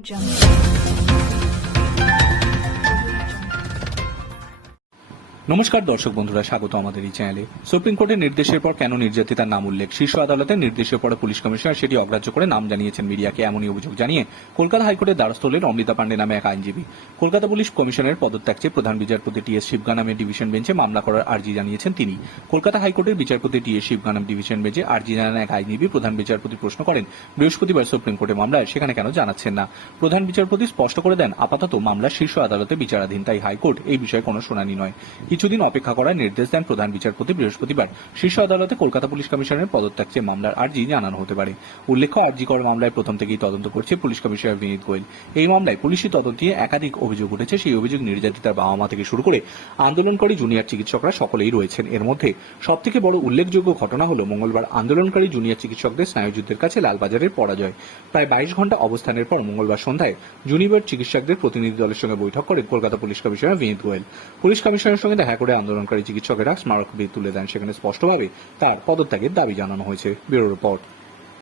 jump. নমস্কার দর্শক বন্ধুরা, স্বাগত আমাদের এই চ্যানেলে। সুপ্রিম কোর্টের নির্দেশের পর কেন নির্যাতিতার নাম উল্লেখ? শীর্ষ আদালতের নির্দেশের পর পুলিশ কমিশনার সেটি অগ্রাহ্য করে নাম জানিয়েছেন মিডিয়াকে, এমনই অভিযোগ জানিয়ে কলকাতা হাইকোর্টের দ্বারস্থ হলেন অমৃতা পাণ্ডে নামে এক আইনজীবী। কলকাতা পুলিশ কমিশনের পদত্যাগ চেয়ে প্রধান বিচারপতি টি এস শিবগা নামের ডিভিশন বেঞ্চে মামলা করার আর্জি জানিয়েছেন তিনি। কলকাতা হাইকোর্টের বিচারপতি টি এস শিবগা নাম ডিভিশন বেঞ্চে আর্জি জানান এক আইনজীবী প্রধান বিচারপতি প্রশ্ন করেন, বৃহস্পতিবার সুপ্রিম কোর্টে মামলায় সেখানে কেন জানাচ্ছেন না? প্রধান বিচারপতি স্পষ্ট করে দেন, আপাতত মামলা শীর্ষ আদালতে বিচারাধীন, তাই হাইকোর্ট এই বিষয়ে কোনো শুনানি নয়। কিছুদিন অপেক্ষা করার নির্দেশ দেন প্রধান বিচারপতি বৃহস্পতিবার। শীর্ষ আদালতে কলকাতা পুলিশ কমিশনের পদত্যাগ চেয়ে মামলার আর্জি জানানো হতে পারে। উল্লেখ্য আর্জি কর মামলায় প্রথম থেকেই তদন্ত করছে পুলিশ কমিশনার বিনীত গোয়েল। এই মামলায় পুলিশি তদন্ত তদন্তে একাধিক অভিযোগ উঠেছে। সেই অভিযোগ নির্যাতিতার বাবা মা থেকে শুরু করে আন্দোলনকারী জুনিয়র চিকিৎসকরা সকলেই রয়েছেন। এর মধ্যে সব থেকে বড় উল্লেখযোগ্য ঘটনা হলো মঙ্গলবার আন্দোলনকারী জুনিয়র চিকিৎসকদের স্নায়ুযুদ্ধের কাছে লালবাজারের পরাজয়। প্রায় বাইশ ঘণ্টা অবস্থানের পর মঙ্গলবার সন্ধ্যায় জুনিয়র চিকিৎসকদের প্রতিনিধি দলের সঙ্গে বৈঠক করেন Kolkata police commissioner Vineet Goyal. Police কমিশনারের সঙ্গে দেখা করে আন্দোলনকারী চিকিৎসকেরা স্মারকলিপি তুলে দেন, সেখানে স্পষ্টভাবে তার পদত্যাগের দাবি জানানো হয়েছে। Bureau report.